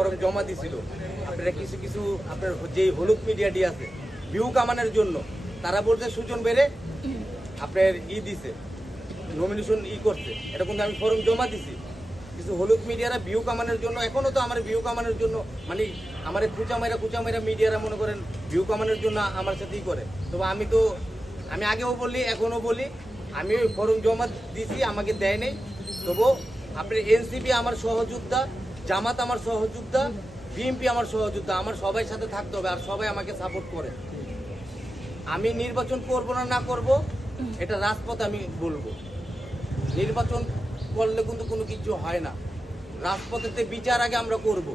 Form জমা দিছিল, আপনারা কিছু কিছু আপনার যে হলুদ মিডিয়াটি আছে ভিউ কামানোর জন্য তারা বলছে সুজন বেড়ে আপনার দিছে নমিনেশন করছে, এটা কিন্তু আমি ফর্ম জমা দিছি। কিছু হলুদ মিডিয়ারা ভিউ কামানোর জন্য, এখনো তো আমার ভিউ কামানোর জন্য মানে আমার কুচামাইরা মিডিয়ারা মনে করেন ভিউ কামানোর জন্য আমার সাথেই করে। তবে আমি আগেও বলি এখনো বলি, আমি ওই ফর্ম জমা দিছি, আমাকে দেয় নেই। তবু আপনার এনসিপি আমার সহযোদ্ধা, জামাত আমার সহযোদ্ধা, বিএনপি আমার সহযোদ্ধা, আমার সবাই সাথে থাকতে হবে আর সবাই আমাকে সাপোর্ট করে। আমি নির্বাচন করব না করব এটা রাজপথ আমি বলবো। নির্বাচন করলে কিন্তু কোনো কিছু হয় না, রাজপথেতে বিচার আগে আমরা করব।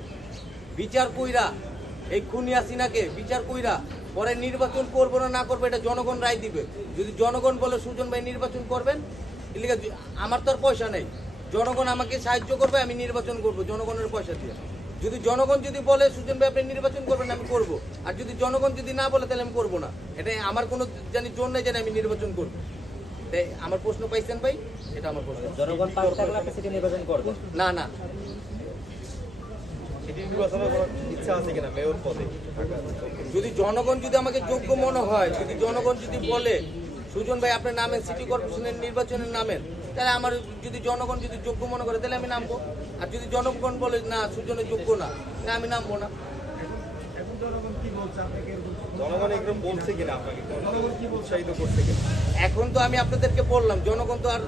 বিচার কইরা এই খুনি হাসিনাকে বিচার কইরা পরে নির্বাচন করব না করবো এটা জনগণ রায় দিবে। যদি জনগণ বলে সুজন ভাই নির্বাচন করবেন, আমার তো আর পয়সা নেই, জনগণ আমাকে সাহায্য করবে, আমি নির্বাচন করব জনগণের পয়সা দিয়ে। যদি জনগণ যদি বলে সুজন ভাই আপনি নির্বাচন করবেন আমি করব, আর যদি জনগণ যদি না বলে তাহলে আমি করবো না। এটা আমার কোনো জোর নেই জানি আমি নির্বাচন করবো। আমার প্রশ্ন পাইছেন ভাই, এটা আমার প্রশ্ন। জনগণ পাশে থাকলে আপনি সিটি নির্বাচন করবেন? না না, যদি জনগণ যদি আমাকে যোগ্য মনে হয়, যদি জনগণ যদি বলে সুজন ভাই আপনার নামেন সিটি কর্পোরেশনের নির্বাচনের নামেন, তাহলে আমার যদি জনগণ যদি যোগ্য মনে করে তাহলে আমি নামবো। আর যদি জনগণ বলে না সুজনের যোগ্য না, আমি নামবো না। এখন তো আমি আপনাদেরকে বললাম, জনগণ তো আর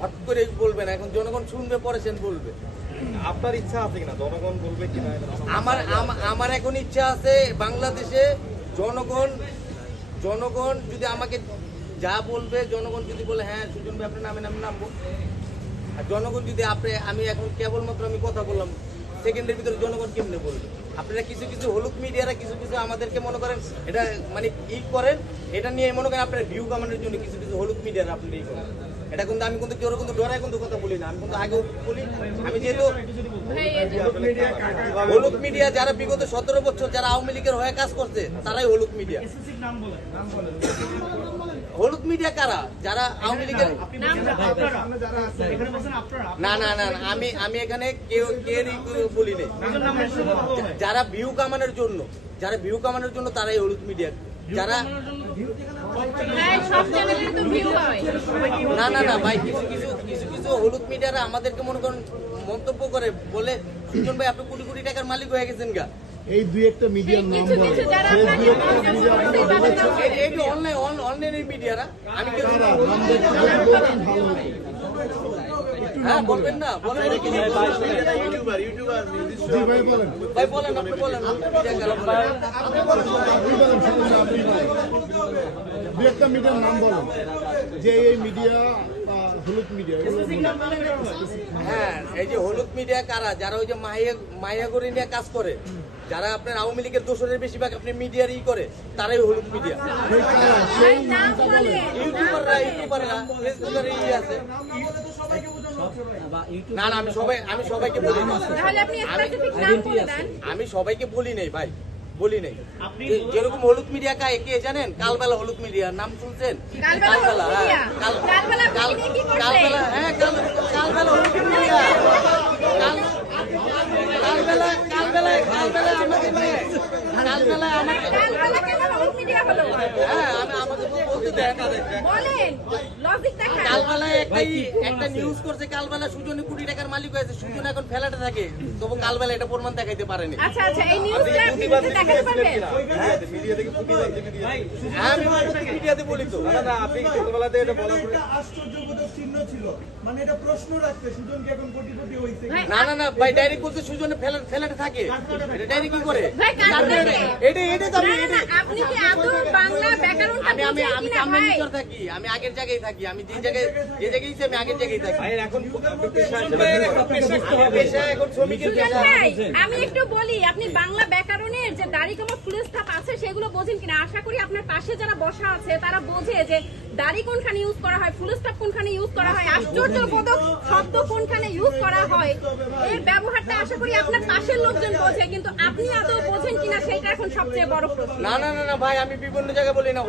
হট করে বলবে না, এখন জনগণ শুনবে পরে সেন বলবে। আপনার ইচ্ছা আছে কিনা জনগণ বলবে কিনা? আমার এখন ইচ্ছা আছে বাংলাদেশে জনগণ যদি আমাকে যা বলবে, জনগণ যদি বলে হ্যাঁ সুজন ভাই আপনার নামে আমি নামবো। আর জনগণ যদি আমি এখন কেবলমাত্র আমি কথা বললাম, সেকেন্ডের ভিতরে জনগণ কেমনে বলবে? আপনারা কিছু কিছু হলুদ মিডিয়ারা কিছু কিছু আমাদেরকে মনে করেন এটা মানে করেন, এটা নিয়ে মনে করেন আপনার ভিউ কামানোর জন্য কিছু কিছু হলুদ মিডিয়ারা আপনি করেন। এটা কিন্তু আমি কিন্তু কেউ কিন্তু ডরায় কিন্তু কথা বলি না, আমি কিন্তু আগেও বলি। আমি যেহেতু হলুদ মিডিয়া যারা বিগত 17 বছর যারা আওয়ামী লীগের হয়ে কাজ করছে তারাই হলুদ মিডিয়া। হলুদ মিডিয়া কারা? যারা আওয়ামী লীগের না না না আমি এখানে কেউ বলি নাই। যারা ভিউ কামানোর জন্য তারাই হলুদ মিডিয়া। যারা না না না ভাই, কিছু কিছু হলুদ মিডিয়ারা আমাদেরকে মনে করেন মন্তব্য করে বলে সুজন ভাই আপনি কোটি কোটি টাকার মালিক হয়ে গেছেন গা। এই দুই একটা মিডিয়ার নাম অনলাইনের মিডিয়ারা আমি হ্যাঁ বলবেন না, বলেন ভাই, বলেন আপনি বলেন দুই একটা মিডিয়ার নাম বলেন যে এই মিডিয়া হলুদ মিডিয়া। হ্যাঁ, এই যে হলুদ মিডিয়া কারা? যারা ওই যে মাইয়াগরি নিয়ে কাজ করে, যারা আপনার আওয়ামী লীগের দোষরের বেশিরভাগ আপনি মিডিয়ার করে, তারাই হলুদ মিডিয়া। ইউটিউবাররা ফেসবুকের আছে না না, আমি সবাইকে বলি না, আমি সবাইকে বলি নাই ভাই, বলি নাই। যেরকম হলুদ মিডিয়া কে জানেন? কালবেলা হলুদ মিডিয়া নাম শুনছেন? কালবেলা হ্যাঁ, কালবেলা হলুদ মিডিয়া, কালবেলা আমাকে নিয়ে একটা নিউজ করছে কালবেলা সুজনে কোটি টাকার মালিক হয়েছে, সুজন এখন ফ্ল্যাটে থাকে, তবু কালবেলা এটা প্রমাণ দেখাইতে পারেনি। মিডিয়াতে বলি তো না না না ভাই, ডাইরেক্ট বলছে সুজনে ফ্ল্যাটে থাকে, এটা ডাইরেক্ট কি করে? আমি আগের জায়গায় থাকি, আমি যে জায়গায় আমি আগের জায়গায় থাকি। আমি একটু বলি, আপনি বাংলা ব্যাকরণের যে দাড়ি কমা ফুল স্টপ আছে সেগুলো বোঝেন কিনা? আশা করি আপনার পাশে যারা বসা আছে তারা বোঝে যে দাড়ি কোনখানে ইউজ করা হয়, ফুল স্টপ কোনখানে ইউজ করা হয়, আশ্চর্যবোধক শব্দ কোনখানে ইউজ করা হয়, এর ব্যবহারটা আশা করি আপনার পাশের লোকজন বোঝে, কিন্তু আপনি আদৌ বোঝেন কিনা সেটা এখন সবচেয়ে বড় প্রশ্ন। না না না ভাই, আমি বিভিন্ন জায়গায় বলি না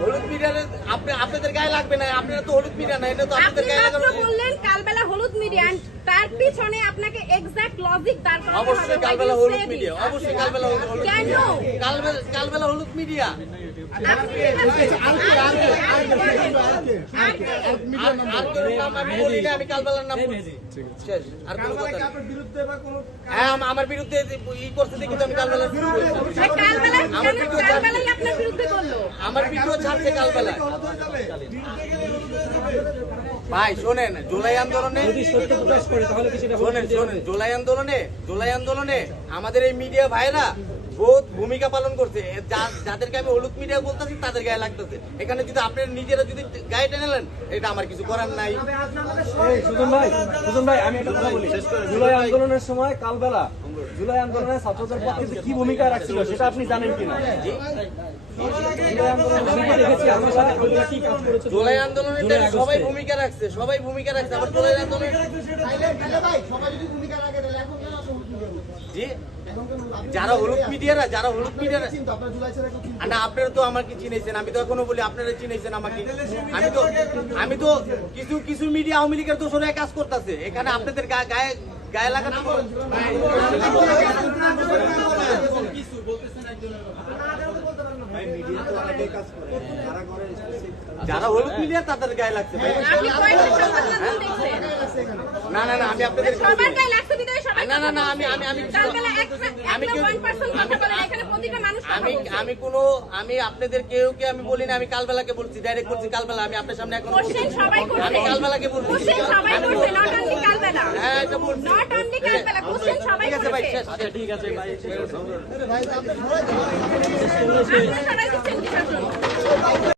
হলুদ মিডিয়ারে আপনাদের গায়ে লাগবে না, আপনারা তো হলুদ মিডিয়া না, এটা তো আপনাদের গায়ে লাগবে। আপনি বললেন কালবেলা হলুদ মিডিয়া, তার পিছনে আপনাকে এক্সাক্ট লজিক দাঁড় করাতে হবে। অবশ্যই Why কালবেলা you হলুদ say মিডিয়া, this? অবশ্যই কালবেলা হলুদ কেন? মিডিয়া, কালবেলা হলুদ মিডিয়া। আপনি ঠিক আছে। আর কেউ নাম আমি বলি না, আমি কালবেলার নাম বলছি। শেষ, আর কোনো কথা নেই। হ্যাঁ, আমার বিরুদ্ধে ই করছে দেখি তো আমি কালবেলার বিরুদ্ধে বলছি। কালবেলাই আপনার বিরুদ্ধে করলো। আমার ভিডিও ছাড়ছে কালবেলা। ভাই শোনেন, জুলাই আন্দোলনে যদি সত্য প্রকাশ করে তাহলে কি সেটা শোনেন শোনেন জুলাই আন্দোলনে আমাদের এই মিডিয়া ভাইরা বহুত ভূমিকা পালন করছে। যাদেরকে আমি হলুদ মিডিয়া বলতেছি তাদের গায়ে লাগতেছে। এখানে যদি আপনারা নিজেরা যদি গায়ে টেনে নেন, এটা আমার কিছু করার নাই। এই সুজন ভাই আমি একটা কথা বলি। জুলাই আন্দোলনের সময় কালবেলা জুলাই আন্দোলনের ছাত্রদের পক্ষে যে কি ভূমিকা রাখছিল সেটা আপনি জানেন কিনা? জুলাই আন্দোলনের ভূমিকা দেখেছি আমরা, কালবেলা কি কাজ করেছে জুলাই আন্দোলনে সবাই ভূমিকা রাখছে, সবাই ভূমিকা রাখছে। আবার জুলাই আন্দোলনে জি যারা হলুদ মিডিয়ারা না, আপনারা তো আমাকে চিনেছেন, আমি তো এখনো বলি আপনারা চিনেছেন আমাকে। আমি তো কিছু মিডিয়া আওয়ামী লীগের দোষরে কাজ করতেছে এখানে, আপনাদের গায়ে লাগানো। যারা হলুদ মিডিয়া তাদের গায়ে লাগছে ভাই। আপনি কয়েকটা সংবাদ মাধ্যম দেখছেন? না আমি আপনাদের সবার গায়ে লাগছে বিধায় সবাই না, কথা আমি বলছে। কালবেলা আমি কেউ- 1% কথা বলেন, এখানে প্রতিটা মানুষ কথা বলছে। আমি আপনাদের কেউকে আমি বলি না, আমি কালবেলাকে বলছি, ডাইরেক্ট বলছি কালবেলা। আমি আপনার সামনে এখন কোশ্চেন সবাই করছে। আমি কালবেলাকে বলছি। কোশ্চেন সবাই করছে, নট অনলি কালবেলা। হ্যাঁ, এটা বলছি। নট অনলি কালবেলা, কোশ্চেন সবাই ঠিক আছে ভাই, করছে। শেষ। আচ্ছা ঠিক আছে ভাই আপনি সবাই দিচ্ছেন কিসের জন্য?